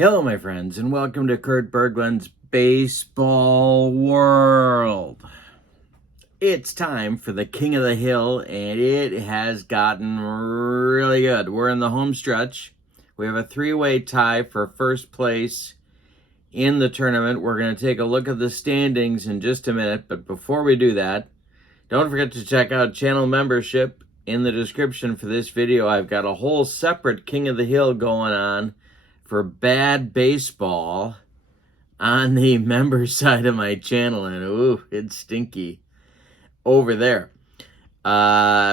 Hello, my friends, and welcome to Kurt Berglund's Baseball World. It's time for the King of the Hill, and it has gotten really good. We're in the home stretch. We have a three-way tie for first place in the tournament. We're going to take a look at the standings in just a minute, but before we do that, don't forget to check out channel membership. In the description for this video, I've got a whole separate King of the Hill going on for bad baseball on the member side of my channel, and ooh, it's stinky over there.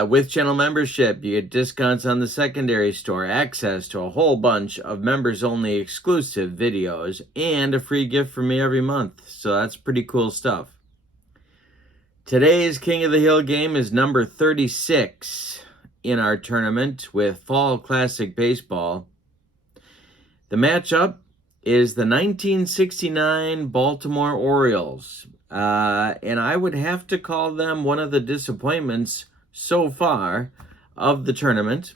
With channel membership, you get discounts on the secondary store, access to a whole bunch of members-only exclusive videos, and a free gift from me every month. So that's pretty cool stuff. Today's King of the Hill game is number 36 in our tournament with Fall Classic Baseball. The matchup is the 1969 Baltimore Orioles, and I would have to call them one of the disappointments so far of the tournament.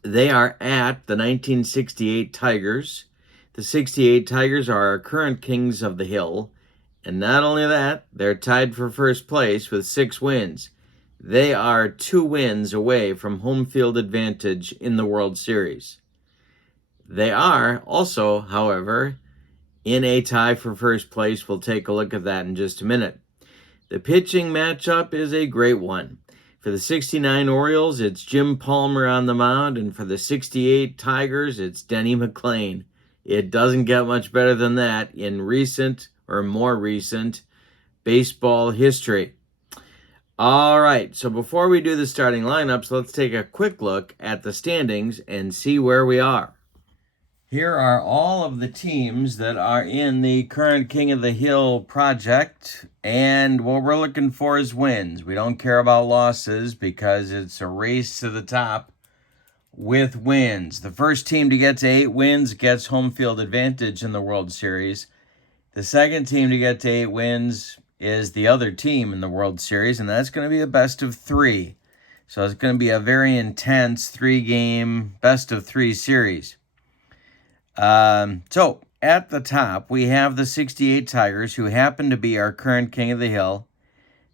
They are at the 1968 Tigers. The 68 Tigers are our current Kings of the Hill, and not only that, they're tied for first place with 6 wins. They are 2 wins away from home field advantage in the World Series. They are also, however, in a tie for first place. We'll take a look at that in just a minute. The pitching matchup is a great one. For the 69 Orioles, it's Jim Palmer on the mound, and for the 68 Tigers, it's Denny McLain. It doesn't get much better than that in recent or more recent baseball history. All right, so before we do the starting lineups, let's take a quick look at the standings and see where we are. Here are all of the teams that are in the current King of the Hill project, and what we're looking for is wins. We don't care about losses because it's a race to the top with wins. The first team to get to 8 wins gets home field advantage in the World Series. The second team to get to 8 wins is the other team in the World Series, and that's going to be a best of 3. So it's going to be a very intense 3-game best of 3 series. So at the top, we have the 68 Tigers, who happen to be our current King of the Hill.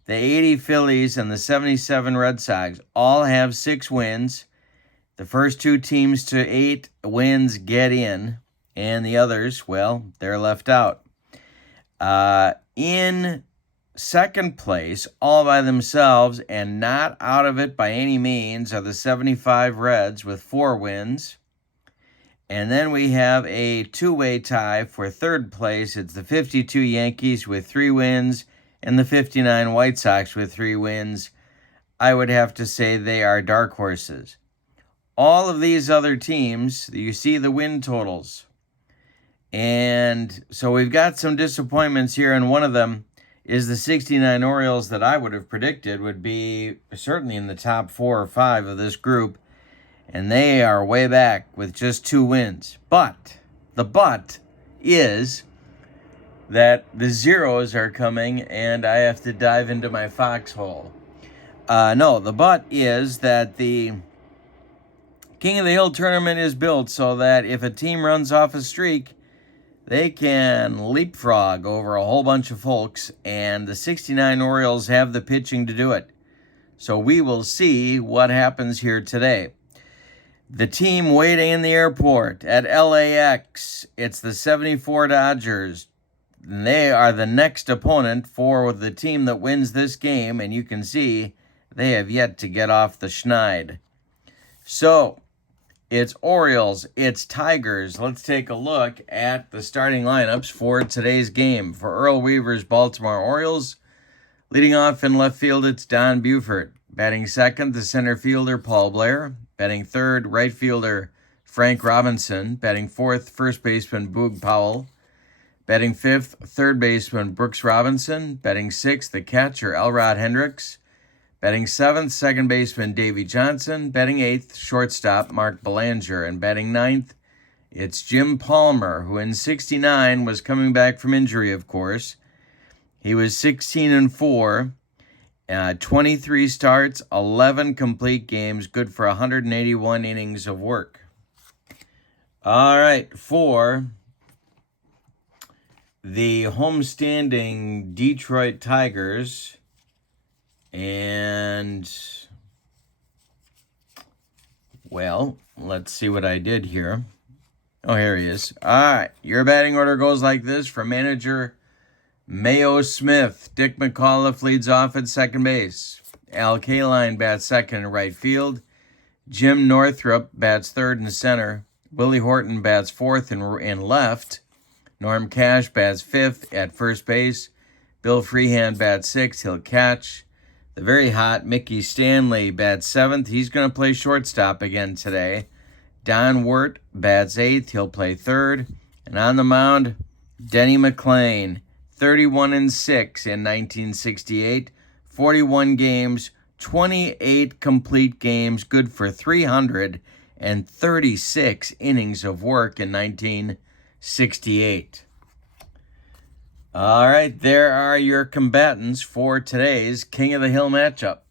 The 80 Phillies and the 77 Red Sox all have 6 wins. The first 2 teams to 8 wins get in, and the others, well, they're left out. In second place, all by themselves and not out of it by any means, are the 75 Reds with 4 wins. And then we have a 2-way tie for third place. It's the 52 Yankees with 3 wins and the 59 White Sox with 3 wins. I would have to say they are dark horses. All of these other teams, you see the win totals. And so we've got some disappointments here, and one of them is the 69 Orioles that I would have predicted would be certainly in the top 4 or 5 of this group. And they are way back with just 2 wins. But the but is that the zeros are coming and I have to dive into my foxhole. No, the but is that the King of the Hill tournament is built so that if a team runs off a streak, they can leapfrog over a whole bunch of folks, and the 69 Orioles have the pitching to do it. So we will see what happens here today. The team waiting in the airport at LAX, it's the 74 Dodgers. They are the next opponent for the team that wins this game, and you can see they have yet to get off the schneid. So, it's Orioles, it's Tigers. Let's take a look at the starting lineups for today's game. For Earl Weaver's Baltimore Orioles, leading off in left field, it's Don Buford. Batting second, the center fielder, Paul Blair. Batting third, right fielder, Frank Robinson. Batting fourth, first baseman, Boog Powell. Batting fifth, third baseman, Brooks Robinson. Batting sixth, the catcher, Elrod Hendricks. Batting seventh, second baseman, Davy Johnson. Batting eighth, shortstop, Mark Belanger. And batting ninth, it's Jim Palmer, who in '69 was coming back from injury, of course. He was 16-4. 23 starts, 11 complete games, good for 181 innings of work. All right, for the homestanding Detroit Tigers, and, well, let's see what I did here. Oh, here he is. All right, your batting order goes like this from manager Mayo Smith. Dick McAuliffe leads off at second base. Al Kaline bats second in right field. Jim Northrup bats third in center. Willie Horton bats fourth in left. Norm Cash bats fifth at first base. Bill Freehand bats sixth. He'll catch. The very hot Mickey Stanley bats seventh. He's going to play shortstop again today. Don Wirt bats eighth. He'll play third. And on the mound, Denny McLain, 31-6 in 1968, 41 games, 28 complete games, good for 336 innings of work in 1968. All right, there are your combatants for today's King of the Hill matchup.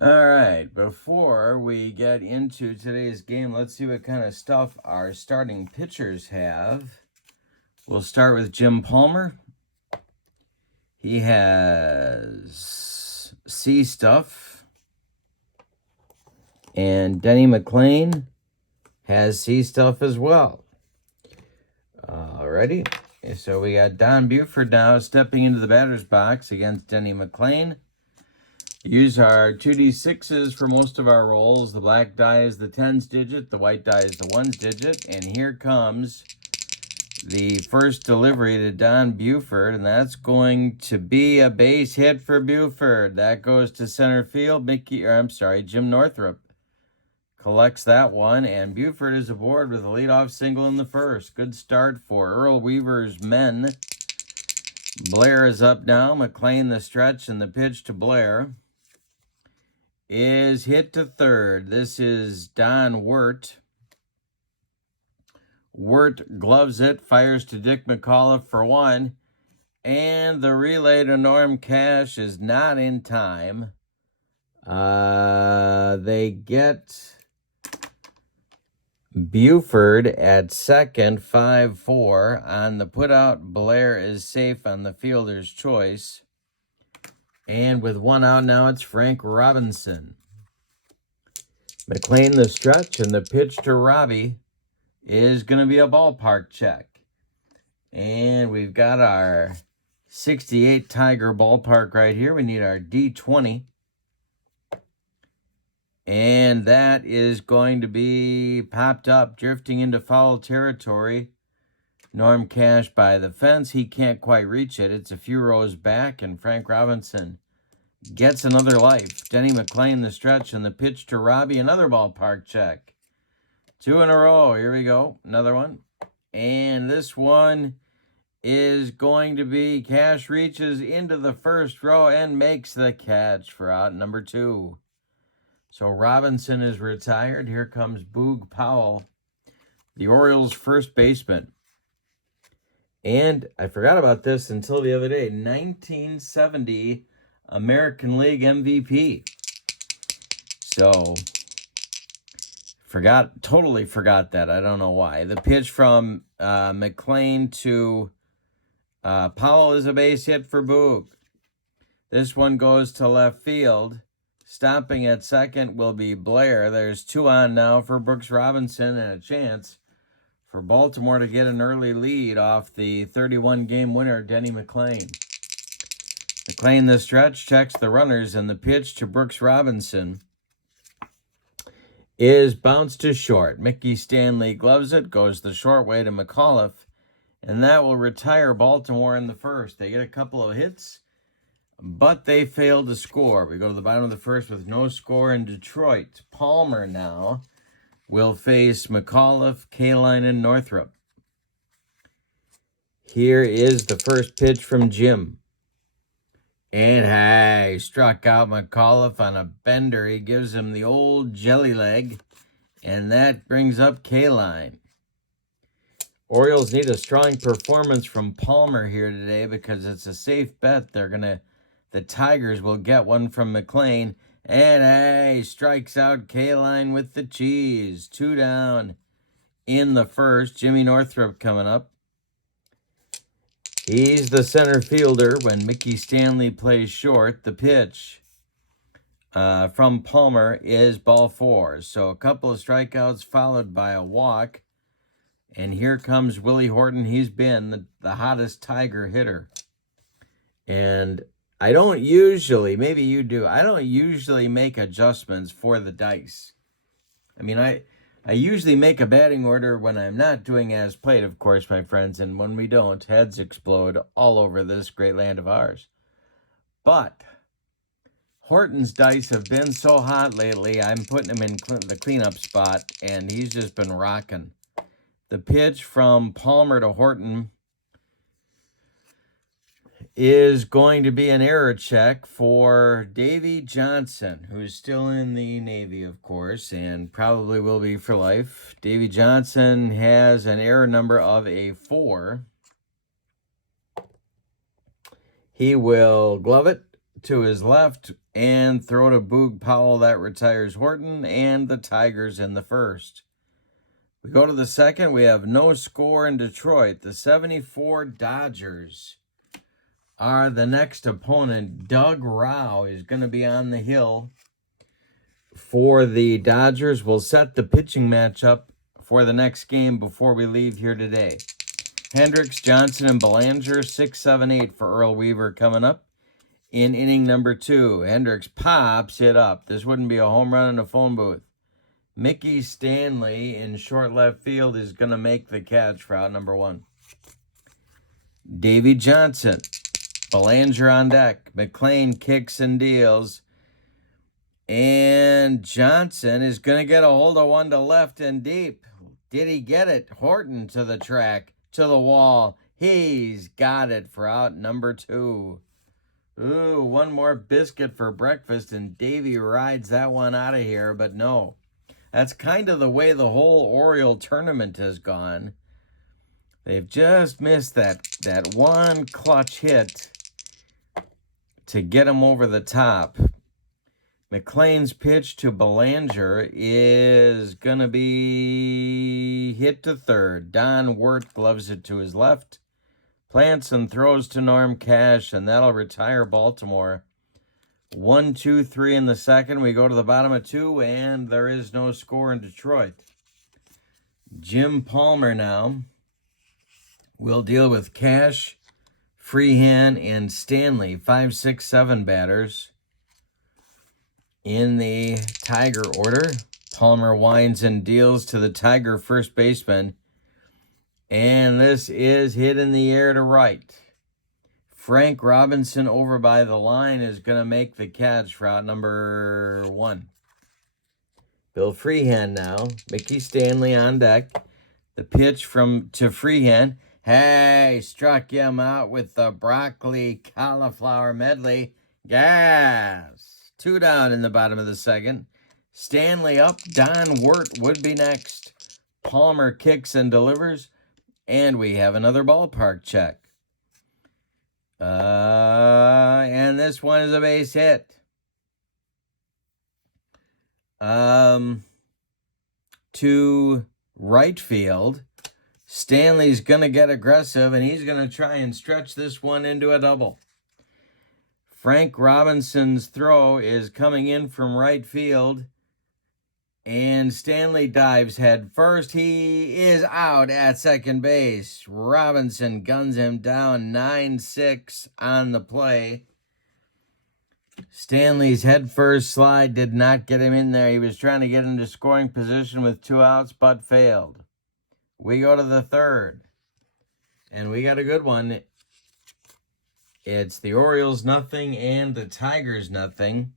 All right, before we get into today's game, let's see what kind of stuff our starting pitchers have. We'll start with Jim Palmer. He has C stuff. And Denny McLain has C stuff as well. Alrighty. So we got Don Buford now stepping into the batter's box against Denny McLain. Use our 2d6s for most of our rolls. The black die is the tens digit, the white die is the ones digit, and here comes the first delivery to Don Buford, and that's going to be a base hit for Buford. That goes to center field. Jim Northrup collects that one, and Buford is aboard with a leadoff single in the first. Good start for Earl Weaver's men. Blair is up now. McLain the stretch, and the pitch to Blair is hit to third. This is Don Wirt. Wirt gloves it, fires to Dick McAuliffe for one, and the relay to Norm Cash is not in time. They get Buford at second, 5-4. On the putout, Blair is safe on the fielder's choice. And with one out now, it's Frank Robinson. McLain the stretch, and the pitch to Robbie is going to be a ballpark check. And we've got our 68 Tiger ballpark right here. We need our D20. And that is going to be popped up, drifting into foul territory. Norm Cash by the fence. He can't quite reach it. It's a few rows back, and Frank Robinson gets another life. Denny McLain the stretch, and the pitch to Robbie, another ballpark check. 2 in a row. Here we go. Another one. And this one is going to be Cash reaches into the first row and makes the catch for out number 2. So Robinson is retired. Here comes Boog Powell, the Orioles' first baseman. And I forgot about this until the other day. 1970 American League MVP. So totally forgot that. I don't know why. The pitch from McLain to Powell is a base hit for Boog. This one goes to left field. Stopping at second will be Blair. There's 2 on now for Brooks Robinson, and a chance for Baltimore to get an early lead off the 31-game winner, Denny McLain. McLain the stretch, checks the runners, and the pitch to Brooks Robinson is bounced to short. Mickey Stanley gloves it, goes the short way to McAuliffe, and that will retire Baltimore in the first. They get a couple of hits, but they failed to score. We go to the bottom of the first with no score in Detroit. Palmer now will face McAuliffe, Kaline, and Northrup. Here is the first pitch from Jim. And he struck out McAuliffe on a bender. He gives him the old jelly leg, and that brings up Kaline. Orioles need a strong performance from Palmer here today because it's a safe bet. The Tigers will get one from McLain, and he strikes out Kaline with the cheese. 2 down in the first. Jimmy Northrup coming up. He's the center fielder when Mickey Stanley plays short. The pitch from Palmer is ball 4. So a couple of strikeouts followed by a walk. And here comes Willie Horton. He's been the hottest Tiger hitter. And I don't usually, maybe you do, I don't usually make adjustments for the dice. I mean, I usually make a batting order when I'm not doing as played, of course, my friends. And when we don't, heads explode all over this great land of ours. But Horton's dice have been so hot lately, I'm putting him in the cleanup spot, and he's just been rocking. The pitch from Palmer to Horton is going to be an error check for Davy Johnson, who's still in the Navy, of course, and probably will be for life. Davy Johnson has an error number of a 4. He will glove it to his left and throw to Boog Powell. That retires Horton and the Tigers in the first. We go to the second. We have no score in Detroit. The 74 Dodgers are the next opponent. Doug Rao is going to be on the hill for the Dodgers. We'll set the pitching matchup for the next game before we leave here today. Hendricks, Johnson, and Belanger, 6, 7, 8 for Earl Weaver coming up in inning number 2. Hendricks pops it up. This wouldn't be a home run in a phone booth. Mickey Stanley in short left field is going to make the catch for out number 1. Davy Johnson, Belanger on deck. McLain kicks and deals. And Johnson is going to get a hold of one to left and deep. Did he get it? Horton to the track, to the wall. He's got it for out number 2. Ooh, one more biscuit for breakfast, and Davy rides that one out of here, but no. That's kind of the way the whole Oriole tournament has gone. They've just missed that one clutch hit to get them over the top. McLain's pitch to Belanger is going to be hit to third. Don Wirt gloves it to his left. Plants and throws to Norm Cash, and that'll retire Baltimore. 1, 2, 3 in the second. We go to the bottom of 2, and there is no score in Detroit. Jim Palmer now will deal with Cash, Freehan, and Stanley, 5, 6, 7 batters. In the Tiger order, Palmer winds and deals to the Tiger first baseman. And this is hit in the air to right. Frank Robinson over by the line is going to make the catch for out number 1. Bill Freehan now. Mickey Stanley on deck. The pitch to Freehan. Hey, struck him out with the broccoli cauliflower medley. Gas. 2 down in the bottom of the second. Stanley up. Don Wirt would be next. Palmer kicks and delivers. And we have another ballpark check. And this one is a base hit. To right field. Stanley's going to get aggressive, and he's going to try and stretch this one into a double. Frank Robinson's throw is coming in from right field, and Stanley dives head first. He is out at second base. Robinson guns him down 9-6 on the play. Stanley's head first slide did not get him in there. He was trying to get into scoring position with 2 outs, but failed. We go to the third, and we got a good one. It's the Orioles nothing and the Tigers nothing.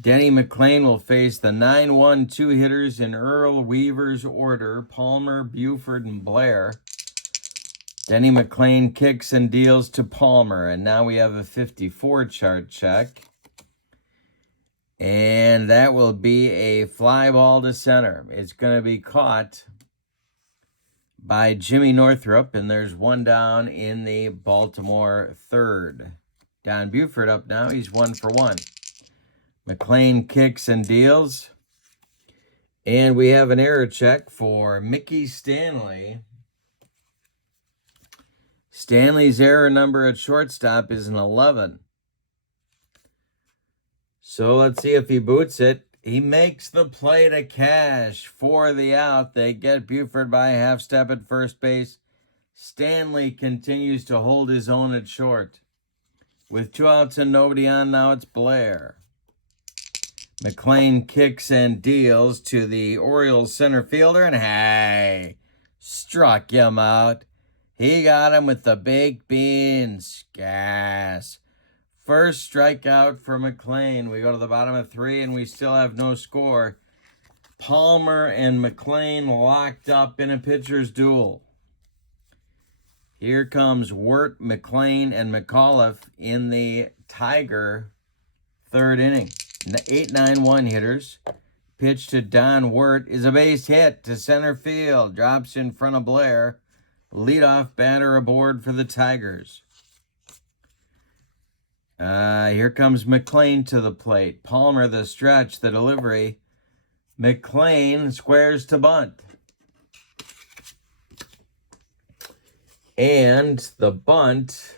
Denny McLain will face the 9-1-2 hitters in Earl Weaver's order, Palmer, Buford, and Blair. Denny McLain kicks and deals to Palmer, and now we have a 54 chart check. And that will be a fly ball to center. It's going to be caught by Jimmy Northrup, and there's 1 down in the Baltimore third. Don Buford up now. He's 1 for 1. McLain kicks and deals. And we have an error check for Mickey Stanley. Stanley's error number at shortstop is an 11. So let's see if he boots it. He makes the play to cash for the out. They get Buford by a half step at first base. Stanley continues to hold his own at short. With 2 outs and nobody on, now it's Blair. McLain kicks and deals to the Orioles center fielder, and hey, struck him out. He got him with the baked beans. Gas. First strikeout for McLain. We go to the bottom of 3, and we still have no score. Palmer and McLain locked up in a pitcher's duel. Here comes Wirt, McLain, and McAuliffe in the Tiger third inning. 8-9-1 hitters. Pitch to Don Wirt is a base hit to center field. Drops in front of Blair. Leadoff batter aboard for the Tigers. Here comes McLain to the plate. Palmer the stretch, the delivery. McLain squares to bunt. And the bunt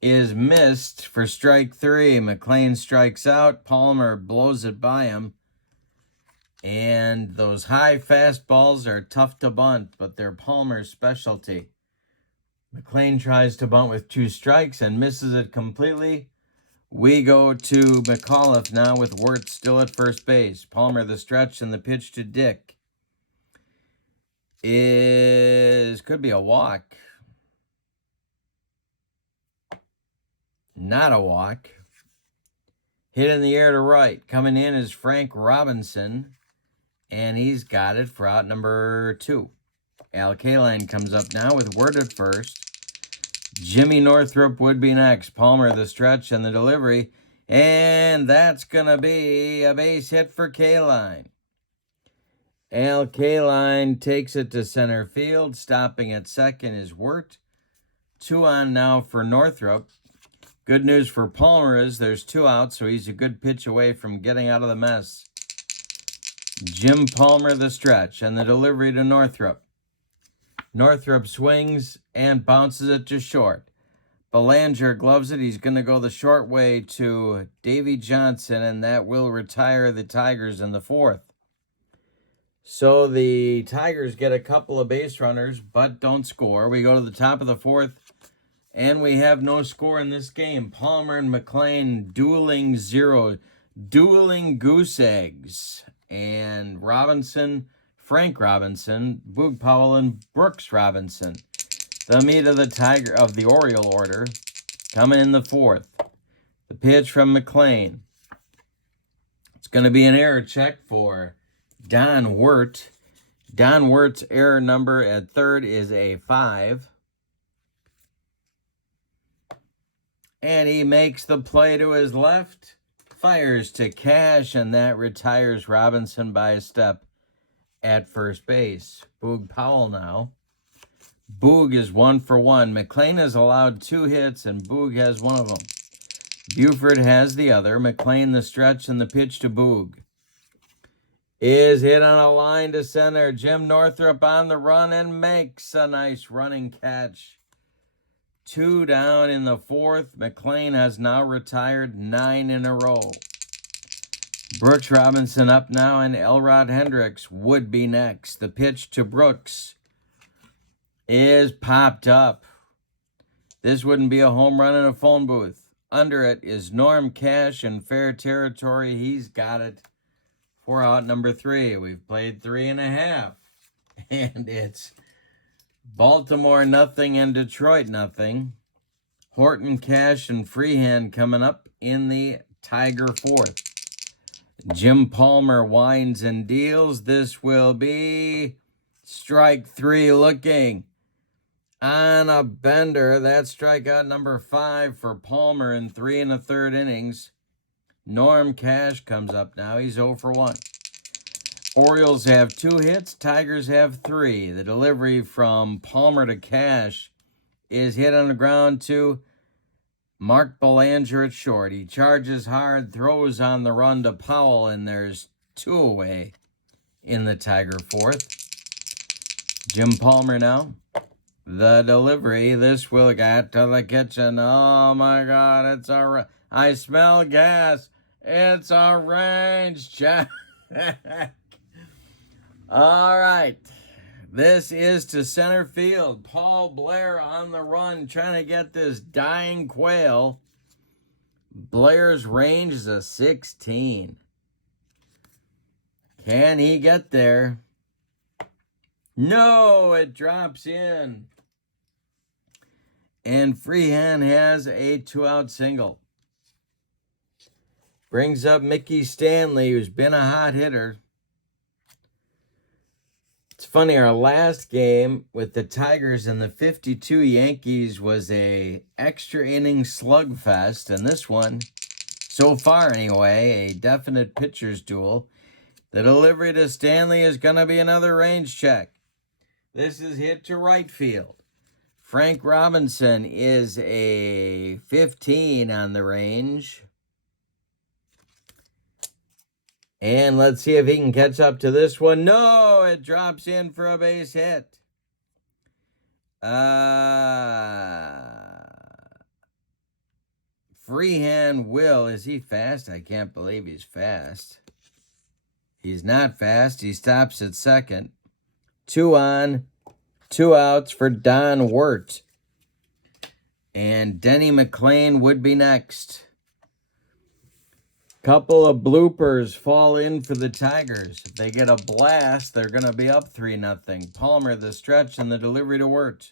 is missed for strike 3. McLain strikes out. Palmer blows it by him. And those high fastballs are tough to bunt, but they're Palmer's specialty. McLain tries to bunt with 2 strikes and misses it completely. We go to McAuliffe now with Wirt still at first base. Palmer the stretch, and the pitch to Dick could be a walk. Not a walk. Hit in the air to right. Coming in is Frank Robinson, and he's got it for out number 2. Al Kaline comes up now with Wirt at first. Jimmy Northrup would be next. Palmer the stretch and the delivery, and that's going to be a base hit for Kaline. Al Kaline takes it to center field. Stopping at second is Wirt. 2 on now for Northrup. Good news for Palmer is there's 2 outs, so he's a good pitch away from getting out of the mess. Jim Palmer the stretch and the delivery to Northrup. Northrup swings and bounces it to short. Belanger gloves it. He's going to go the short way to Davy Johnson, and that will retire the Tigers in the 4th. So the Tigers get a couple of base runners, but don't score. We go to the top of the 4th, and we have no score in this game. Palmer and McLain dueling goose eggs. And Frank Robinson, Boog Powell, and Brooks Robinson. The meat of the Oriole order coming in the 4th. The pitch from McLain. It's going to be an error check for Don Wirt. Don Wirt's error number at third is a 5. And he makes the play to his left. Fires to cash, and that retires Robinson by a step at first base. Boog Powell now. Boog is 1 for 1. McLain has allowed 2 hits, and Boog has 1 of them. Buford has the other. McLain the stretch, and the pitch to Boog is hit on a line to center. Jim Northrup on the run and makes a nice running catch. 2 down in the 4th. McLain has now retired 9 in a row. Brooks Robinson up now, and Elrod Hendricks would be next. The pitch to Brooks is popped up. This wouldn't be a home run in a phone booth. Under it is Norm Cash in fair territory. He's got it for out number 3. We've played 3.5. And it's Baltimore nothing and Detroit nothing. Horton, Cash, and Freehand coming up in the Tiger 4th. Jim Palmer winds and deals. This will be strike 3 looking on a bender. That's strikeout number 5 for Palmer in 3 1/3 innings. Norm Cash comes up now. He's 0 for 1. Orioles have 2 hits. Tigers have 3. The delivery from Palmer to Cash is hit on the ground to Mark Belanger at short. He charges hard, throws on the run to Powell, and there's 2 away in the Tiger fourth. Jim Palmer now. The delivery. This will get to the kitchen. Oh my God, it's a... I smell gas. It's a range check. All right. This is to center field. Paul Blair on the run trying to get this dying quail. Blair's range is a 16. Can he get there? No, it drops in. And Freehand has a 2-out single. Brings up Mickey Stanley, who's been a hot hitter. It's funny, our last game with the Tigers and the 52 Yankees was a extra inning slugfest, and this one, so far anyway, a definite pitcher's duel. The delivery to Stanley is going to be another range check. This is hit to right field. Frank Robinson is a 15 on the range. And let's see if he can catch up to this one. No, it drops in for a base hit. Freehand will. Is he fast? I can't believe he's fast. He's not fast. He stops at second. 2 on, 2 outs for Don Wirt. And Denny McLain would be next. Couple of bloopers fall in for the Tigers. If they get a blast, they're going to be up 3-0. Palmer, the stretch, and the delivery to Wirt.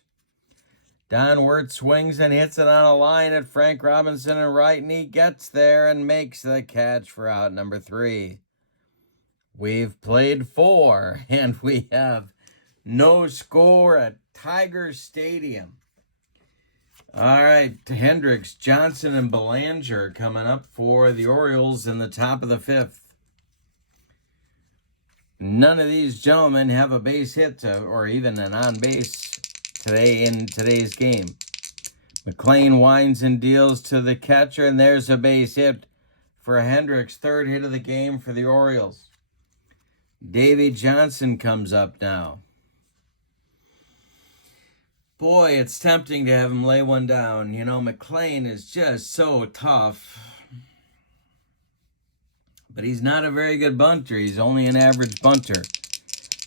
Don Wirt swings and hits it on a line at Frank Robinson and right, and he gets there and makes the catch for out number 3. We've played 4, and we have no score at Tiger Stadium. All right, Hendricks, Johnson, and Belanger coming up for the Orioles in the top of the 5th. None of these gentlemen have a base hit or even an on base today in today's game. McLain winds and deals to the catcher, and there's a base hit for Hendricks, 3rd hit of the game for the Orioles. Davy Johnson comes up now. Boy, it's tempting to have him lay one down. You know, McLain is just so tough. But he's not a very good bunter. He's only an average bunter.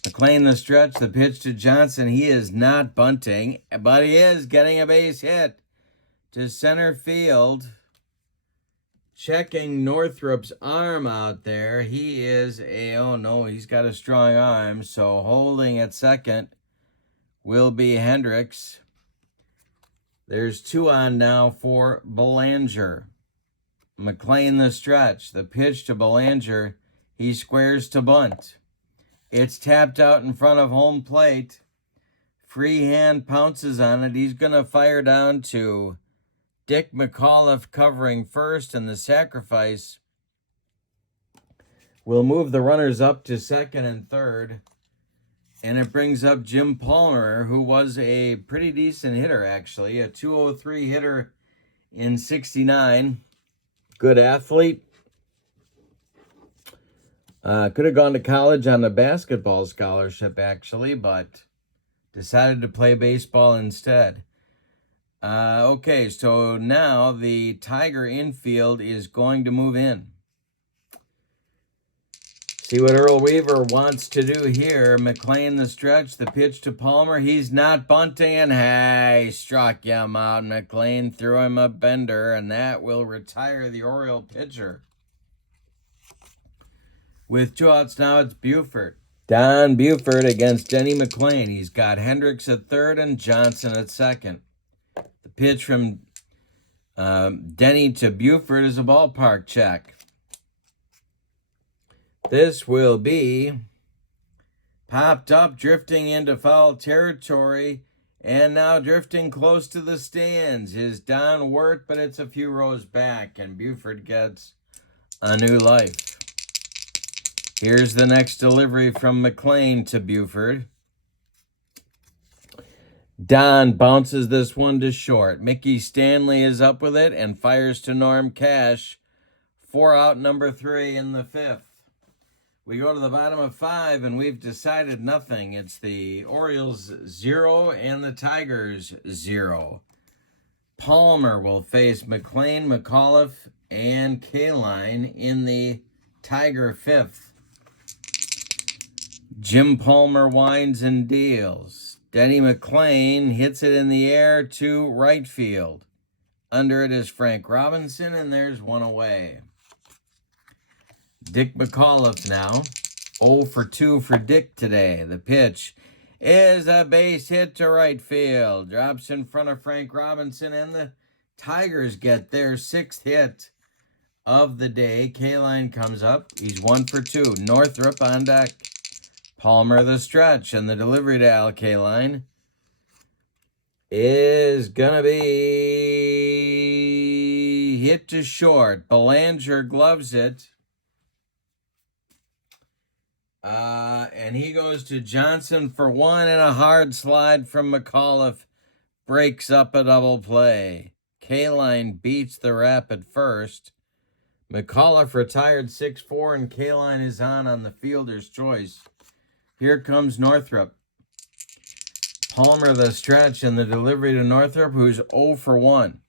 McLain the stretch, the pitch to Johnson. He is not bunting, but he is getting a base hit to center field. Checking Northrup's arm out there. He is oh no, he's got a strong arm. So holding at second will be Hendricks. There's 2 on now for Belanger. McLain the stretch. The pitch to Belanger. He squares to bunt. It's tapped out in front of home plate. Freehand pounces on it. He's going to fire down to Dick McAuliffe covering first, and the sacrifice will move the runners up to second and third. And it brings up Jim Palmer, who was a pretty decent hitter, actually. A 203 hitter in 69. Good athlete. Could have gone to college on a basketball scholarship, actually, but decided to play baseball instead. Okay, so now the Tiger infield is going to move in. See what Earl Weaver wants to do here. McLain the stretch, the pitch to Palmer. He's not bunting, and hey, struck him out. McLain threw him a bender, and that will retire the Oriole pitcher. With 2 outs now, it's Buford. Don Buford against Denny McLain. He's got Hendricks at third and Johnson at second. The pitch from Denny to Buford is a ballpark check. This will be popped up, drifting into foul territory, and now drifting close to the stands is Don Wirt, but it's a few rows back, and Buford gets a new life. Here's the next delivery from McLain to Buford. Don bounces this one to short. Mickey Stanley is up with it and fires to Norm Cash. 4 out, number 3 in the 5th. We go to the bottom of 5, and we've decided nothing. It's the Orioles 0 and the Tigers 0. Palmer will face McLain, McAuliffe, and Kaline in the Tiger 5th. Jim Palmer winds and deals. Denny McLain hits it in the air to right field. Under it is Frank Robinson, and there's one away. Dick McAuliffe now. 0 for 2 for Dick today. The pitch is a base hit to right field. Drops in front of Frank Robinson, and the Tigers get their 6th hit of the day. Kaline comes up. He's 1 for 2. Northrup on deck. Palmer the stretch, and the delivery to Al Kaline is going to be hit to short. Belanger gloves it. And he goes to Johnson for 1, and a hard slide from McAuliffe breaks up a double play. Kaline beats the rap at first. McAuliffe retired 6-4, and Kaline is on the fielder's choice. Here comes Northrup. Palmer the stretch, and the delivery to Northrup, who's 0 for 1.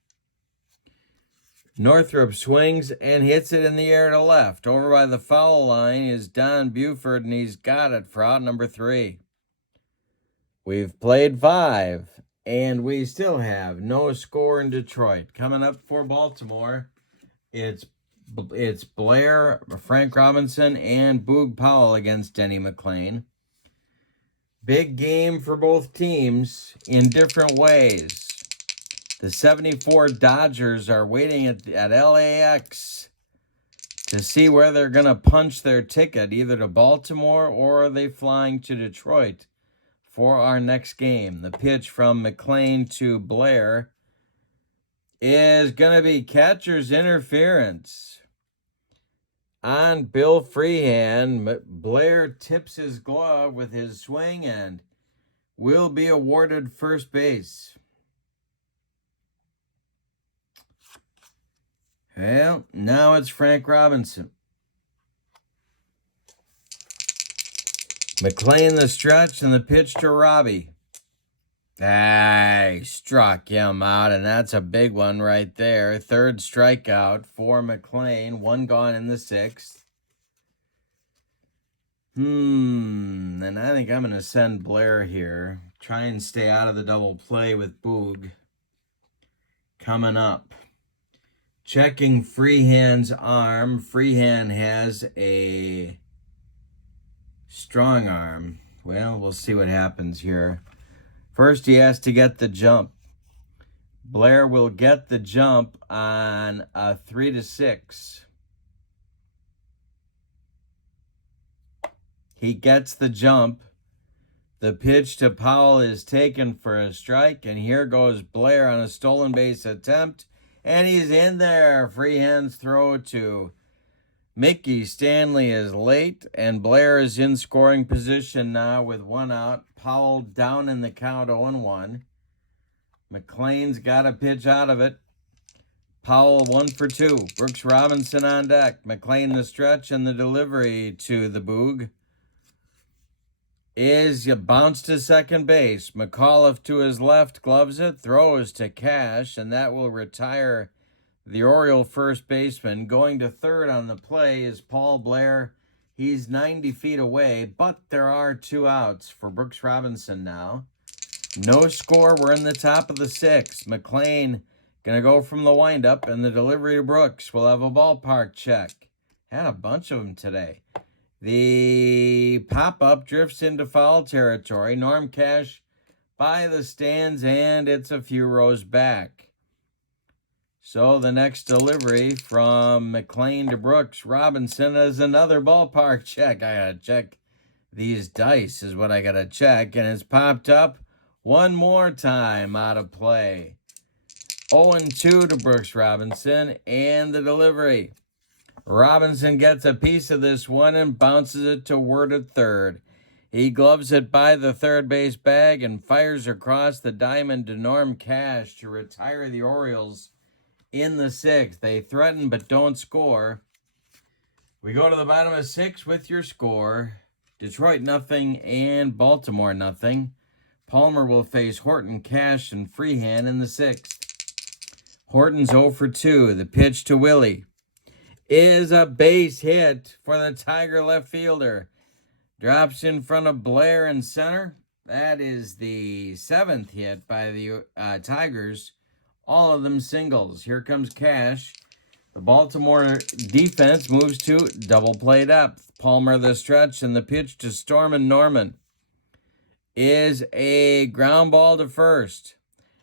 Northrup swings and hits it in the air to left. Over by the foul line is Don Buford, and he's got it for out number 3. We've played 5, and we still have no score in Detroit. Coming up for Baltimore, it's Blair, Frank Robinson, and Boog Powell against Denny McLain. Big game for both teams in different ways. The 74 Dodgers are waiting at LAX to see where they're going to punch their ticket, either to Baltimore or are they flying to Detroit for our next game. The pitch from McLain to Blair is going to be catcher's interference on Bill Freehan. Blair tips his glove with his swing and will be awarded first base. Well, now it's Frank Robinson. McLain the stretch, and the pitch to Robbie. He struck him out, and that's a big one right there. 3rd strikeout for McLain. 1 gone in the 6th. And I think I'm going to send Blair here. Try and stay out of the double play with Boog. Coming up. Checking Freehand's arm. Freehan has a strong arm. Well, we'll see what happens here. First, he has to get the jump. Blair will get the jump on a 3-6. He gets the jump. The pitch to Powell is taken for a strike, and here goes Blair on a stolen base attempt, and he's in there. Freehand's throw to Mickey Stanley is late, and Blair is in scoring position now with 1 out. Powell down in the count 0-1. McLain's got a pitch out of it. Powell 1 for 2. Brooks Robinson on deck. McLain the stretch, and the delivery to the Boog is you bounce to second base. McAuliffe to his left, gloves it, throws to Cash, and that will retire the Oriole first baseman. Going to third on the play is Paul Blair. He's 90 feet away, but there are 2 outs for Brooks Robinson now. No score. We're in the top of the 6th. McLain going to go from the windup, and the delivery to Brooks will have a ballpark check. Had a bunch of them today. The pop-up drifts into foul territory. Norm Cash by the stands, and it's a few rows back. So the next delivery from McLain to Brooks Robinson is another ballpark check. I got to check these dice is what I got to check. And it's popped up one more time out of play. 0-2 to Brooks Robinson, and the delivery. Robinson gets a piece of this one and bounces it to Ward at third. He gloves it by the third base bag and fires across the diamond to Norm Cash to retire the Orioles in the 6th. They threaten but don't score. We go to the bottom of 6 with your score. Detroit nothing and Baltimore nothing. Palmer will face Horton, Cash, and Freehand in the 6th. Horton's 0 for 2. The pitch to Willie is a base hit for the Tiger left fielder. Drops in front of Blair in center. That is the 7th hit by the Tigers. All of them singles. Here comes Cash. The Baltimore defense moves to double play depth. Palmer the stretch, and the pitch to Stormin' Norman is a ground ball to first.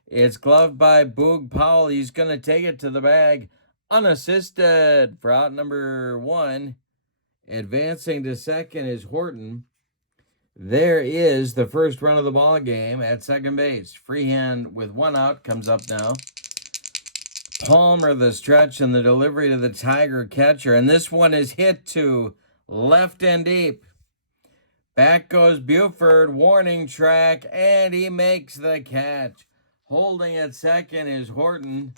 It's gloved by Boog Powell. He's going to take it to the bag unassisted for out number 1. Advancing to second is Horton. There is the first run of the ball game at second base. Freehand with 1 out comes up now. Palmer the stretch and the delivery to the Tiger catcher. And this one is hit to left and deep. Back goes Buford, warning track, and he makes the catch. Holding at second is Horton.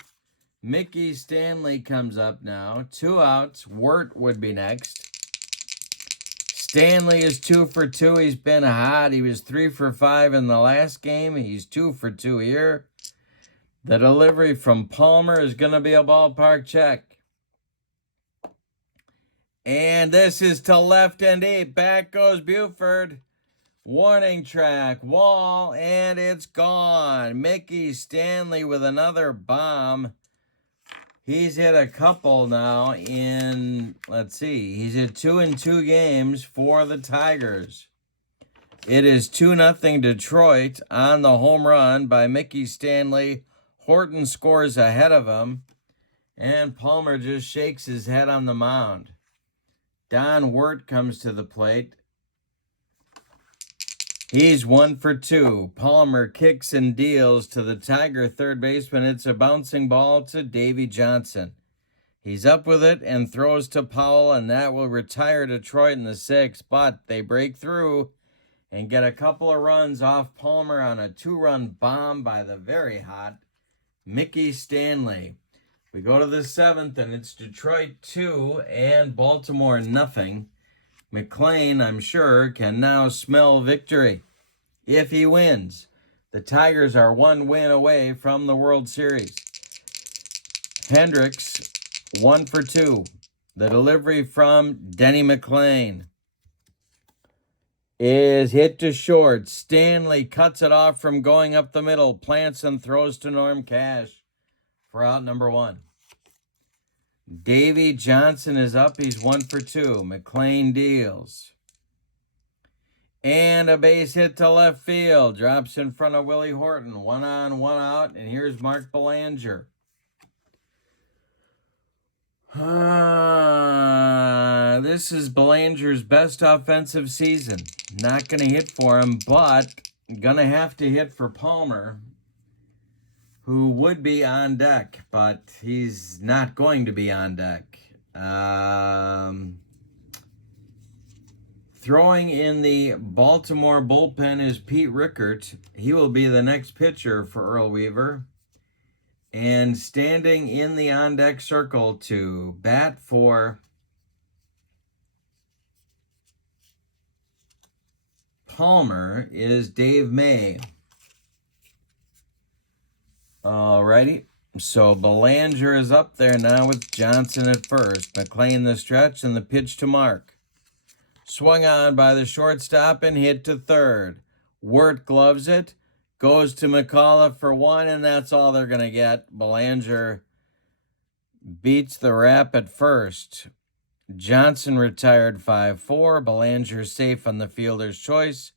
Mickey Stanley comes up now. 2 outs. Wirt would be next. Stanley is 2 for 2. He's been hot. He was 3 for 5 in the last game. He's 2 for 2 here. The delivery from Palmer is going to be a ballpark check. And this is to left and deep. Back goes Buford. Warning track, wall, and it's gone. Mickey Stanley with another bomb. He's hit a couple now in, let's see, he's hit 2 in 2 games for the Tigers. It is 2-0 Detroit on the home run by Mickey Stanley. Horton scores ahead of him, and Palmer just shakes his head on the mound. Don Wirt comes to the plate. He's 1 for 2. Palmer kicks and deals to the Tiger third baseman. It's a bouncing ball to Davy Johnson. He's up with it and throws to Powell, and that will retire Detroit in the 6th. But they break through and get a couple of runs off Palmer on a 2-run bomb by the very hot Mickey Stanley. We go to the 7th, and it's Detroit 2 and Baltimore nothing. McLain, I'm sure, can now smell victory if he wins. The Tigers are 1 win away from the World Series. Hendricks, 1 for 2. The delivery from Denny McLain is hit to short. Stanley cuts it off from going up the middle. Plants and throws to Norm Cash for out number 1. Davy Johnson is up. He's 1 for 2. McLain deals. And a base hit to left field. Drops in front of Willie Horton. 1 on, 1 out. And here's Mark Belanger. This is Belanger's best offensive season. Not going to hit for him, but going to have to hit for Palmer, who would be on deck, but he's not going to be on deck. Throwing in the Baltimore bullpen is Pete Rickert. He will be the next pitcher for Earl Weaver. And standing in the on-deck circle to bat for Palmer is Dave May. Alrighty. So Belanger is up there now with Johnson at first. McLain the stretch and the pitch to Mark. Swung on by the shortstop and hit to third. Wirt gloves it. Goes to McAuliffe for 1, and that's all they're going to get. Belanger beats the wrap at first. Johnson retired 5-4. Belanger safe on the fielder's choice.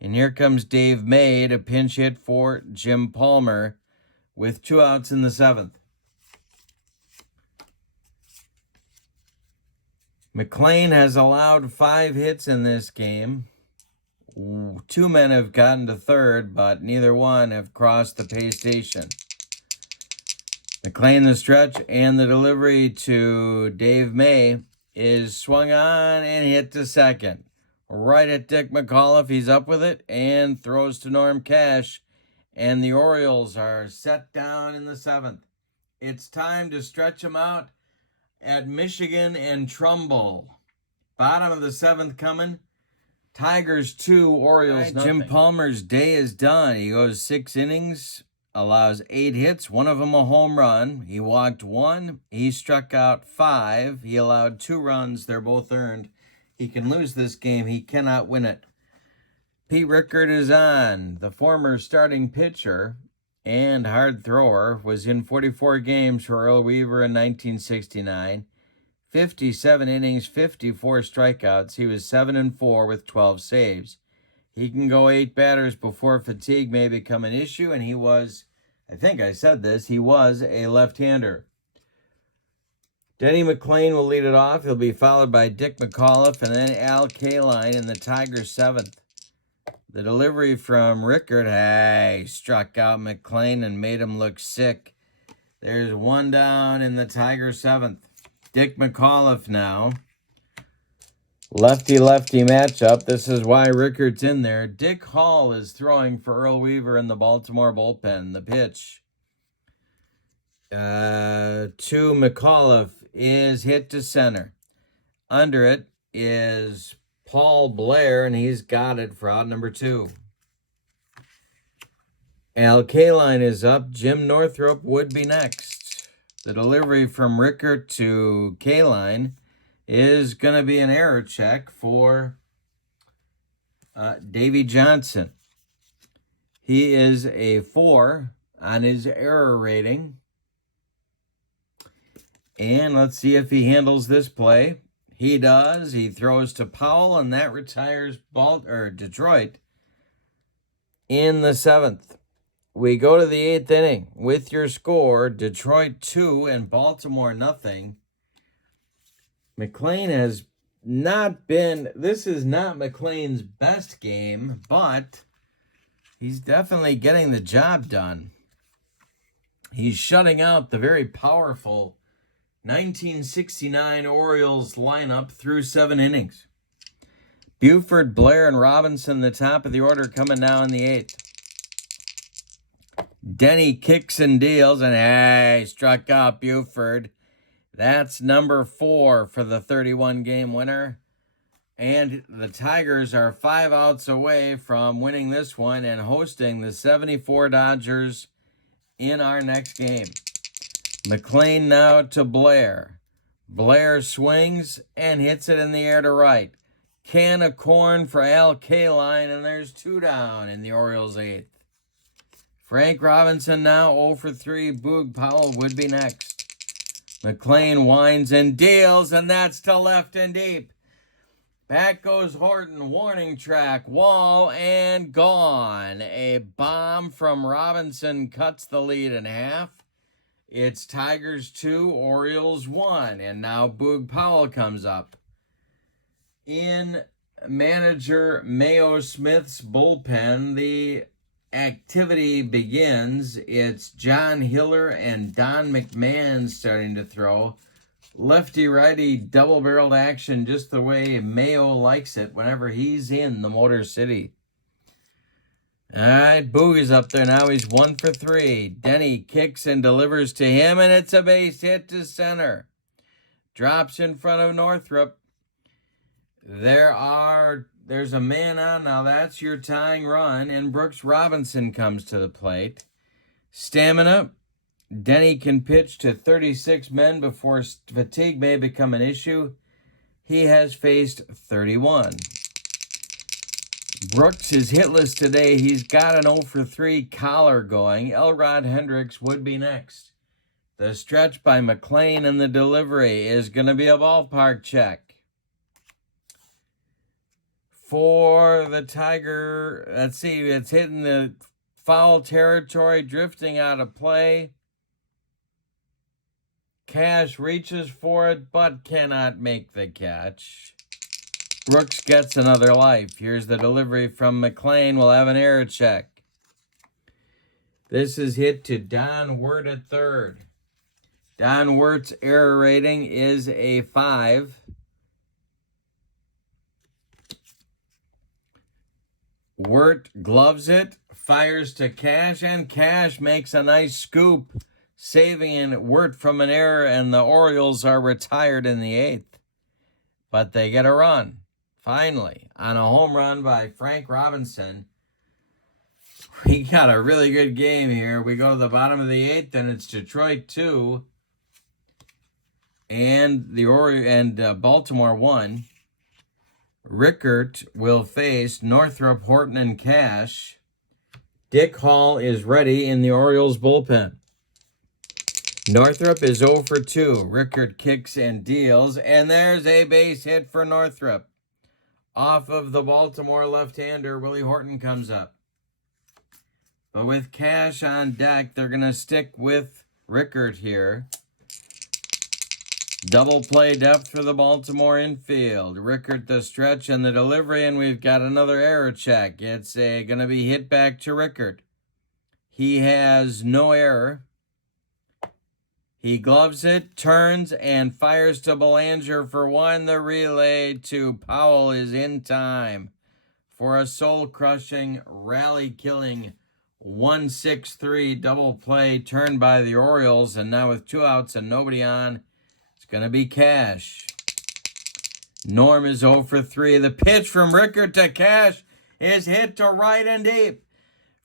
And here comes Dave May to pinch hit for Jim Palmer with 2 outs in the 7th. McLain has allowed 5 hits in this game. 2 men have gotten to third, but neither one have crossed the pay station. McLain the stretch and the delivery to Dave May is swung on and hit to second. Right at Dick McAuliffe. He's up with it and throws to Norm Cash. And the Orioles are set down in the 7th. It's time to stretch them out at Michigan and Trumbull. Bottom of the 7th coming. Tigers 2, Orioles nothing. Jim Palmer's day is done. He goes 6 innings, allows 8 hits, one of them a home run. He walked 1. He struck out 5. He allowed 2 runs. They're both earned. He can lose this game. He cannot win it. Pete Rickard is on. The former starting pitcher and hard thrower was in 44 games for Earl Weaver in 1969. 57 innings, 54 strikeouts. He was 7-4 with 12 saves. He can go 8 batters before fatigue may become an issue, and he was, I think I said this, he was a left-hander. Denny McLain will lead it off. He'll be followed by Dick McAuliffe and then Al Kaline in the Tigers' 7th. The delivery from Rickard, struck out McLain and made him look sick. There's 1 down in the Tigers' 7th. Dick McAuliffe now. Lefty-lefty matchup. This is why Rickard's in there. Dick Hall is throwing for Earl Weaver in the Baltimore bullpen. The pitch to McAuliffe is hit to center. Under it is Paul Blair, and he's got it for out number 2. Al Kaline is up. Jim Northrup would be next. The delivery from Rickard to Kaline is going to be an error check for Davy Johnson. He is a 4 on his error rating. And let's see if he handles this play. He does. He throws to Powell, and that retires Detroit in the 7th. We go to the 8th inning with your score, Detroit 2 and Baltimore nothing. McLain has not been, this is not McLain's best game, but he's definitely getting the job done. He's shutting out the very powerful 1969 Orioles lineup through 7 innings. Buford, Blair, and Robinson, the top of the order, coming now in the 8th. Denny kicks and deals, and struck out Buford. That's number 4 for the 31-game winner. And the Tigers are 5 outs away from winning this one and hosting the 74 Dodgers in our next game. McLain now to Blair. Blair swings and hits it in the air to right. Can of corn for Al Kaline, and there's 2 down in the Orioles' 8th. Frank Robinson now 0 for 3. Boog Powell would be next. McLain winds and deals, and that's to left and deep. Back goes Horton, warning track, wall, and gone. A bomb from Robinson cuts the lead in half. It's Tigers 2, Orioles 1, and now Boog Powell comes up. In manager Mayo Smith's bullpen, the activity begins. It's John Hiller and Don McMahon starting to throw. Lefty-righty double-barreled action just the way Mayo likes it whenever he's in the Motor City. All right, Boog is up there now. He's 1 for 3. Denny kicks and delivers to him, and it's a base hit to center. Drops in front of Northrup. There's a man on now. That's your tying run, and Brooks Robinson comes to the plate. Stamina. Denny can pitch to 36 men before fatigue may become an issue. He has faced 31. Brooks is hitless today. He's got an 0 for 3 collar going. Elrod Hendricks would be next. The stretch by McLain and the delivery is going to be a ballpark check. For the Tiger, let's see, it's hitting the foul territory, drifting out of play. Cash reaches for it, but cannot make the catch. Brooks gets another life. Here's the delivery from McLain. We'll have an error check. This is hit to Don Wirt at third. Don Wirt's error rating is a 5. Wirt gloves it, fires to Cash, and Cash makes a nice scoop saving Wirt from an error, and the Orioles are retired in the 8th. But they get a run, finally, on a home run by Frank Robinson. We got a really good game here. We go to the bottom of the 8th, and it's Detroit 2 and Baltimore 1. Rickert will face Northrup, Horton, and Cash. Dick Hall is ready in the Orioles bullpen. Northrup is 0 for 2. Rickert kicks and deals, and there's a base hit for Northrup. Off of the Baltimore left-hander, Willie Horton comes up. But with Cash on deck, they're going to stick with Rickert here. Double play depth for the Baltimore infield. Rickert the stretch and the delivery, and we've got another error check. It's going to be hit back to Rickert. He has no error. He gloves it, turns, and fires to Belanger for 1. The relay to Powell is in time for a soul-crushing, rally-killing 1-6-3 double play turned by the Orioles. And now with 2 outs and nobody on, it's going to be Cash. Norm is 0 for 3. The pitch from Rickert to Cash is hit to right and deep.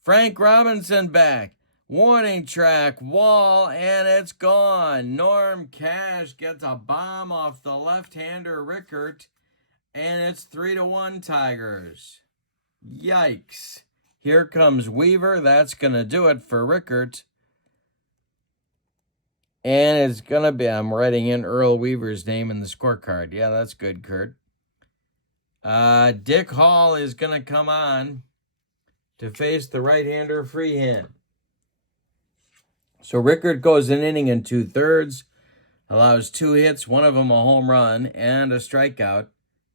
Frank Robinson back. Warning track, wall, and it's gone. Norm Cash gets a bomb off the left-hander Rickert, and it's 3-1 Tigers. Yikes. Here comes Weaver. That's going to do it for Rickert. And it's going to be, I'm writing in Earl Weaver's name in the scorecard. Yeah, that's good, Kurt. Dick Hall is going to come on to face the right-hander Freehand. So Rickert goes an inning and 2/3, allows 2 hits, one of them a home run and a strikeout,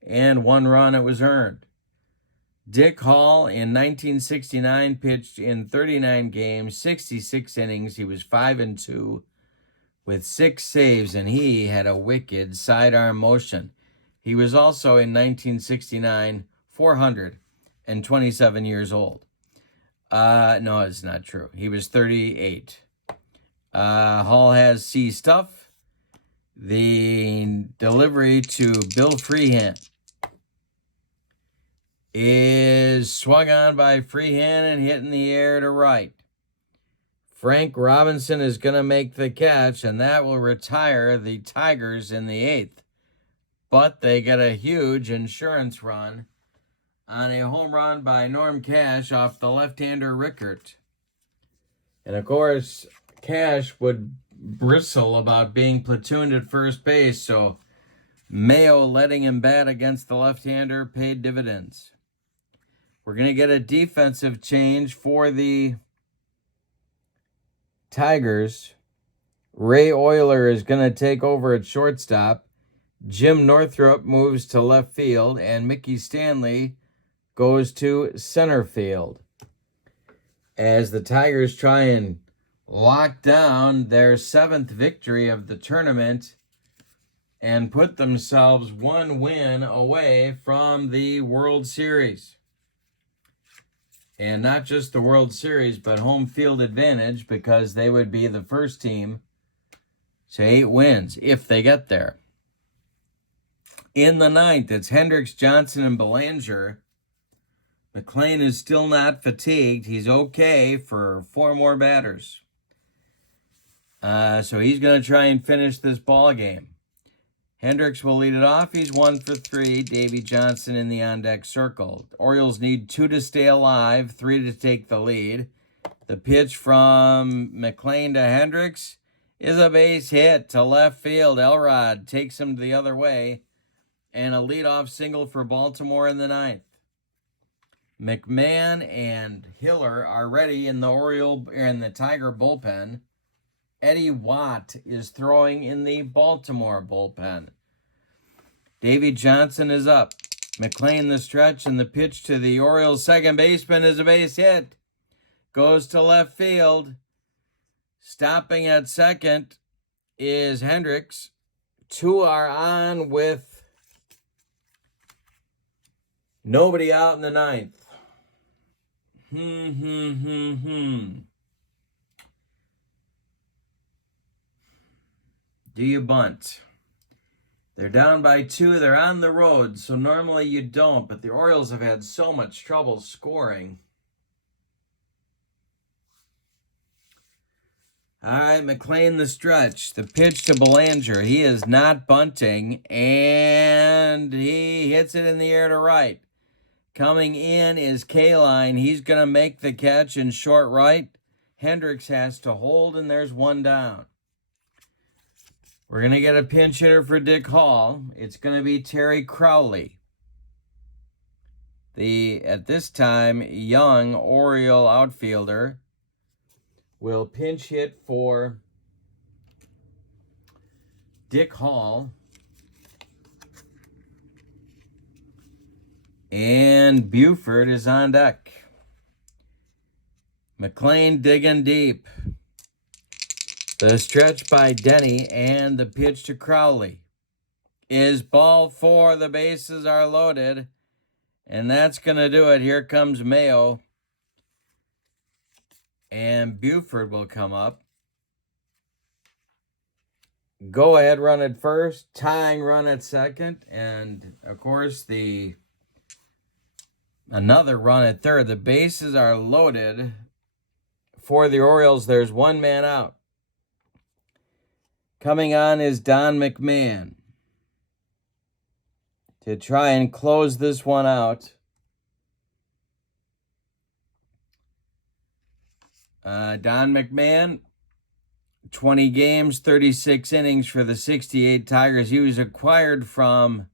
and 1 run it was earned. Dick Hall in 1969 pitched in 39 games, 66 innings. He was 5-2 with 6 saves, and he had a wicked sidearm motion. He was also in 1969 427 years old. No, it's not true. He was 38. Hall has C stuff. The delivery to Bill Freehand is swung on by Freehand and hit in the air to right. Frank Robinson is going to make the catch, and that will retire the Tigers in the 8th. But they get a huge insurance run on a home run by Norm Cash off the left-hander Rickert. And, of course, Cash would bristle about being platooned at first base, so Mayo letting him bat against the left-hander paid dividends. We're going to get a defensive change for the Tigers. Ray Euler is going to take over at shortstop. Jim Northrup moves to left field, and Mickey Stanley goes to center field as the Tigers try and lock down their 7th victory of the tournament and put themselves 1 win away from the World Series. And not just the World Series, but home field advantage, because they would be the first team to 8 wins if they get there. In the 9th, it's Hendricks, Johnson, and Belanger. McLain is still not fatigued. He's okay for 4 more batters. So he's going to try and finish this ball game. Hendricks will lead it off. He's 1 for 3. Davy Johnson in the on-deck circle. The Orioles need 2 to stay alive, 3 to take the lead. The pitch from McLain to Hendricks is a base hit to left field. Elrod takes him the other way, and a leadoff single for Baltimore in the 9th. McMahon and Hiller are ready in the Tiger bullpen. Eddie Watt is throwing in the Baltimore bullpen. Davy Johnson is up. McLain the stretch, and the pitch to the Orioles second baseman is a base hit. Goes to left field. Stopping at second is Hendricks. 2 are on with nobody out in the 9th. Do you bunt? They're down by 2. They're on the road, so normally you don't, but the Orioles have had so much trouble scoring. All right, McLain the stretch. The pitch to Belanger. He is not bunting, and he hits it in the air to right. Coming in is Kaline. He's going to make the catch in short right. Hendricks has to hold, and there's one down. We're going to get a pinch hitter for Dick Hall. It's going to be Terry Crowley. The, at this time, young Oriole outfielder will pinch hit for Dick Hall. And Buford is on deck. McLain digging deep. The stretch by Denny and the pitch to Crowley is ball 4. The bases are loaded. And that's going to do it. Here comes Mayo. And Buford will come up. Go ahead run at first. Tying run at second. And, of course, another run at third. The bases are loaded. For the Orioles, there's one man out. Coming on is Don McMahon to try and close this one out. Don McMahon, 20 games, 36 innings for the 68 Tigers. He was acquired from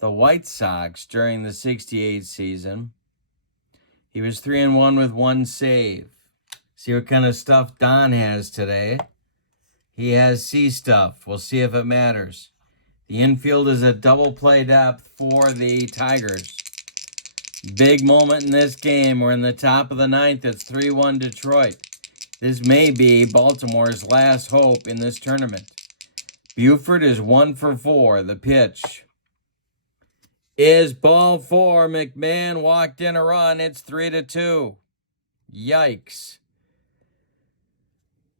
the White Sox during the 68 season. He was 3-1 with 1 save. See what kind of stuff Don has today. He has C stuff. We'll see if it matters. The infield is a double play depth for the Tigers. Big moment in this game. We're in the top of the 9th. It's 3-1 Detroit. This may be Baltimore's last hope in this tournament. Buford is 1 for 4. The pitch is ball 4. McMahon walked in a run. It's 3-2. Yikes.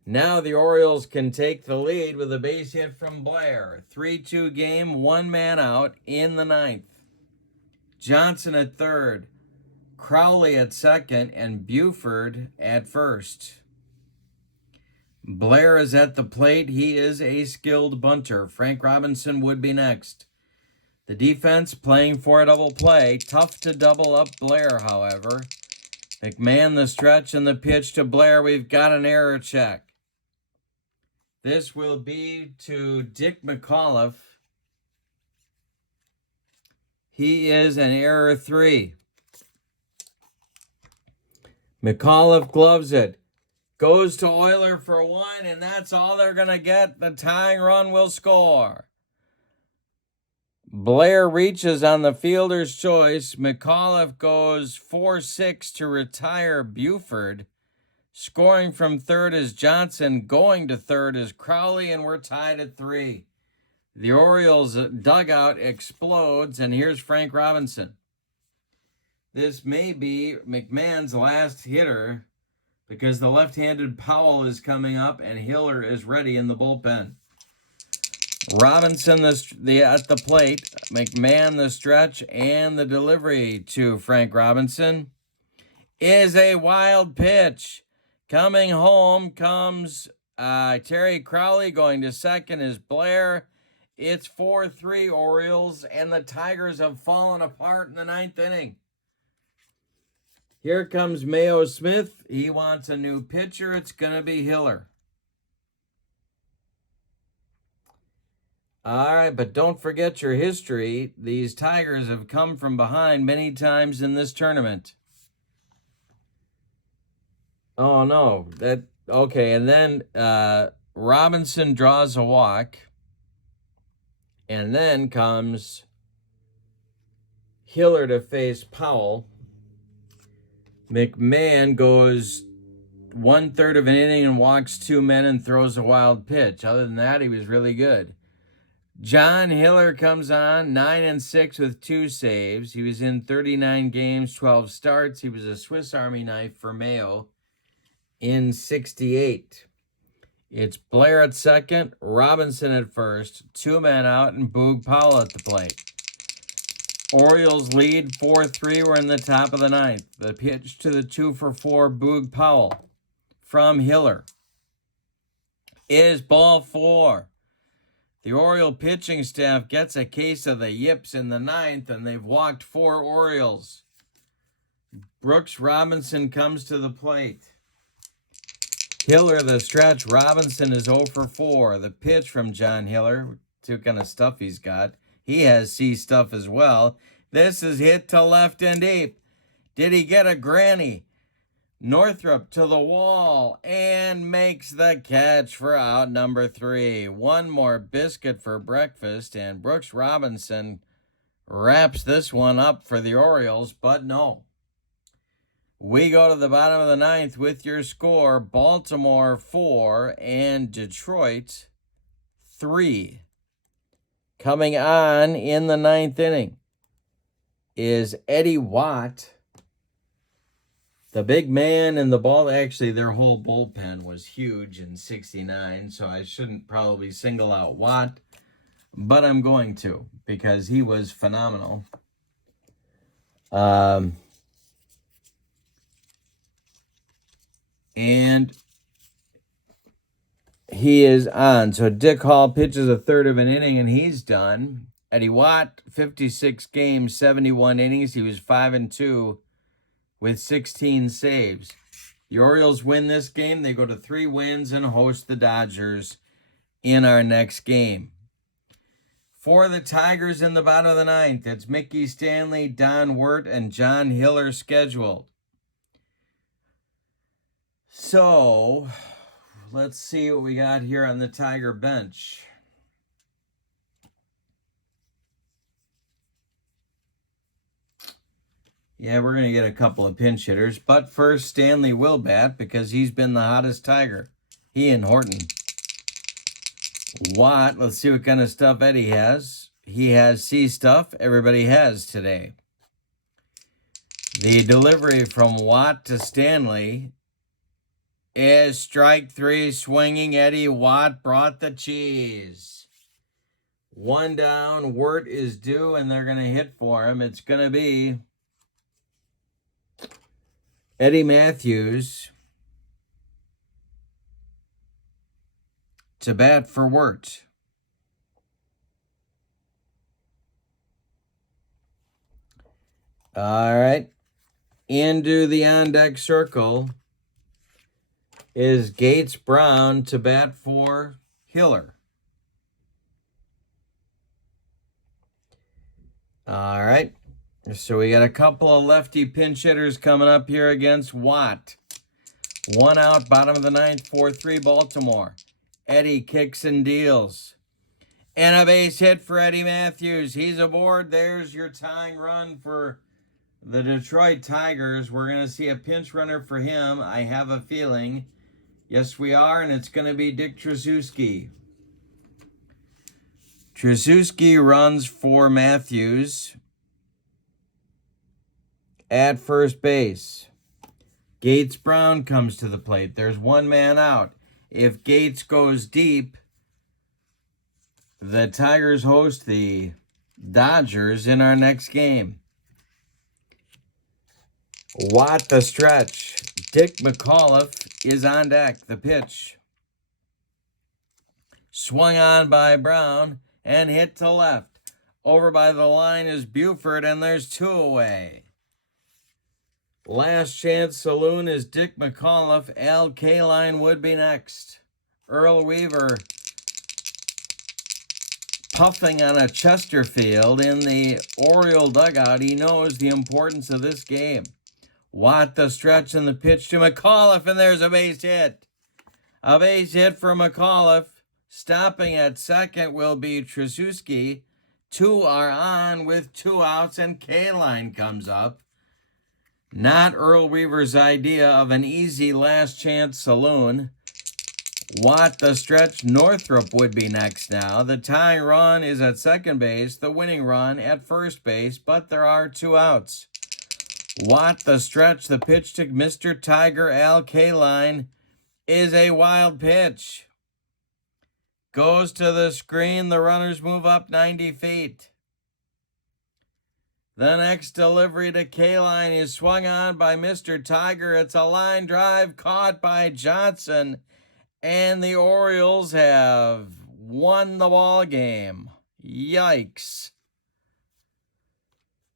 Now the Orioles can take the lead with a base hit from Blair. 3-2 game, 1 man out in the 9th. Johnson at third, Crowley at second, and Buford at first. Blair is at the plate. He is a skilled bunter. Frank Robinson would be next. The defense playing for a double play. Tough to double up Blair, however. McMahon the stretch and the pitch to Blair. We've got an error check. This will be to Dick McAuliffe. He is an error 3. McAuliffe gloves it. Goes to Euler for 1, and that's all they're going to get. The tying run will score. Blair reaches on the fielder's choice. McAuliffe goes 4-6 to retire Buford. Scoring from third is Johnson. Going to third is Crowley, and we're tied at 3. The Orioles dugout explodes, and here's Frank Robinson. This may be McMahon's last hitter because the left-handed Powell is coming up, and Hiller is ready in the bullpen. Robinson at the plate, McMahon the stretch, and the delivery to Frank Robinson is a wild pitch. Coming home comes Terry Crowley. Going to second is Blair. It's 4-3 Orioles, and the Tigers have fallen apart in the 9th inning. Here comes Mayo Smith. He wants a new pitcher. It's going to be Hiller. All right, but don't forget your history. These Tigers have come from behind many times in this tournament. Oh, no. Okay, and then Robinson draws a walk. And then comes Hiller to face Powell. McMahon goes 1/3 of an inning and walks 2 men and throws a wild pitch. Other than that, he was really good. John Hiller comes on, 9-6 with 2 saves. He was in 39 games, 12 starts. He was a Swiss Army knife for Mayo in 68. It's Blair at second, Robinson at first, 2 men out, and Boog Powell at the plate. Orioles lead 4-3. We're in the top of the ninth. The pitch to the 2-for-4 Boog Powell from Hiller is ball 4. The Oriole pitching staff gets a case of the yips in the ninth, and they've walked 4 Orioles. Brooks Robinson comes to the plate. Hiller the stretch. Robinson is 0-for-4. The pitch from John Hiller. See what kind of stuff he's got. He has C stuff as well. This is hit to left and deep. Did he get a granny? Northrup to the wall and makes the catch for out number 3. One more biscuit for breakfast, and Brooks Robinson wraps this one up for the Orioles, but no. We go to the bottom of the ninth with your score: Baltimore 4 and Detroit 3. Coming on in the ninth inning is Eddie Watt. The big man in the ball. Actually, their whole bullpen was huge in 69, so I shouldn't probably single out Watt, but I'm going to because he was phenomenal. And he is on. So Dick Hall pitches a third of an inning, and he's done. Eddie Watt, 56 games, 71 innings. He was 5-2 with 16 saves. The Orioles win this game. They go to 3 wins and host the Dodgers in our next game. For the Tigers in the bottom of the ninth, it's Mickey Stanley, Don Wirt, and John Hiller scheduled. So, let's see what we got here on the Tiger bench. Yeah, we're going to get a couple of pinch hitters. But first, Stanley will bat because he's been the hottest Tiger. He and Horton. Watt, let's see what kind of stuff Eddie has. He has C stuff. Everybody has today. The delivery from Watt to Stanley is strike 3. Swinging Eddie Watt brought the cheese. 1 down. Wirt is due, and they're going to hit for him. It's going to be Eddie Matthews to bat for Wirt. All right. Into the on-deck circle is Gates Brown to bat for Hiller. All right. So we got a couple of lefty pinch hitters coming up here against Watt. 1 out, bottom of the ninth, 4-3 Baltimore. Eddie kicks and deals. And a base hit for Eddie Matthews. He's aboard. There's your tying run for the Detroit Tigers. We're going to see a pinch runner for him, I have a feeling. Yes, we are, and it's going to be Dick Tracewski. Tracewski runs for Matthews at first base. Gates Brown comes to the plate. There's 1 man out. If Gates goes deep, the Tigers host the Dodgers in our next game. Watt the stretch. Dick McAuliffe is on deck. The pitch. Swung on by Brown and hit to left. Over by the line is Buford, and there's 2 away. Last chance saloon is Dick McAuliffe. Al Kaline would be next. Earl Weaver puffing on a Chesterfield in the Oriole dugout. He knows the importance of this game. Watt the stretch and the pitch to McAuliffe, and there's a base hit. A base hit for McAuliffe. Stopping at second will be Tracewski. 2 are on with 2 outs, and Kaline comes up. Not Earl Weaver's idea of an easy last chance saloon. Watt the stretch. Northrup would be next now. The tying run is at second base. The winning run at first base, but there are 2 outs. Watt the stretch. The pitch to Mr. Tiger Al Kaline is a wild pitch. Goes to the screen. The runners move up 90 feet. The next delivery to K-line is swung on by Mr. Tiger. It's a line drive caught by Johnson. And the Orioles have won the ball game. Yikes.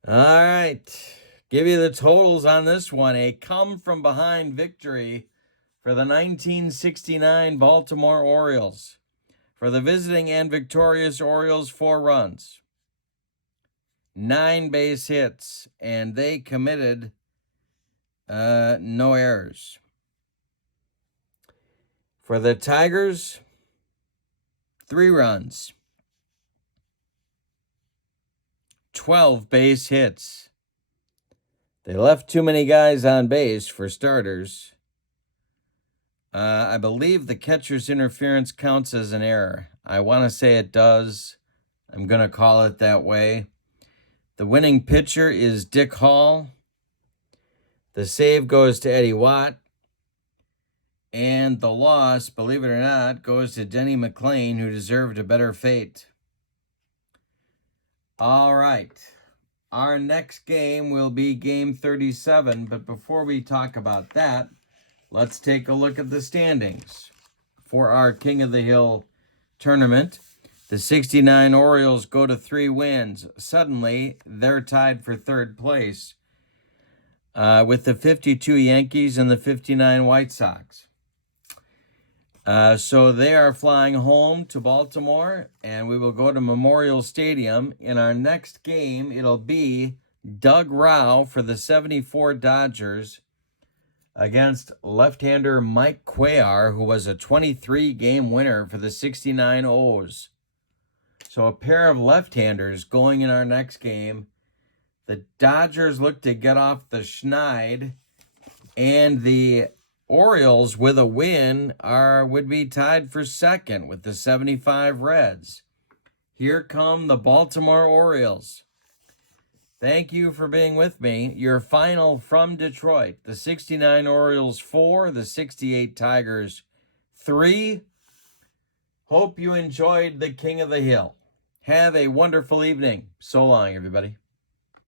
All right. Give you the totals on this one. A come-from-behind victory for the 1969 Baltimore Orioles. For the visiting and victorious Orioles, 4 runs, 9 base hits, and they committed no errors. For the Tigers, 3 runs, 12 base hits. They left too many guys on base for starters. I believe the catcher's interference counts as an error. I want to say it does. I'm going to call it that way. The winning pitcher is Dick Hall. The save goes to Eddie Watt. And the loss, believe it or not, goes to Denny McLain, who deserved a better fate. All right. Our next game will be game 37. But before we talk about that, let's take a look at the standings for our King of the Hill tournament. The 69 Orioles go to 3 wins. Suddenly, they're tied for 3rd place with the 52 Yankees and the 59 White Sox. So they are flying home to Baltimore, and we will go to Memorial Stadium. In our next game, it'll be Doug Rao for the 74 Dodgers against left-hander Mike Cuellar, who was a 23-game winner for the 69 O's. So a pair of left-handers going in our next game. The Dodgers look to get off the schneid, and the Orioles, with a win, would be tied for 2nd with the 75 Reds. Here come the Baltimore Orioles. Thank you for being with me. Your final from Detroit. The 69 Orioles 4, the 68 Tigers 3. Hope you enjoyed the King of the Hill. Have a wonderful evening. So long, everybody.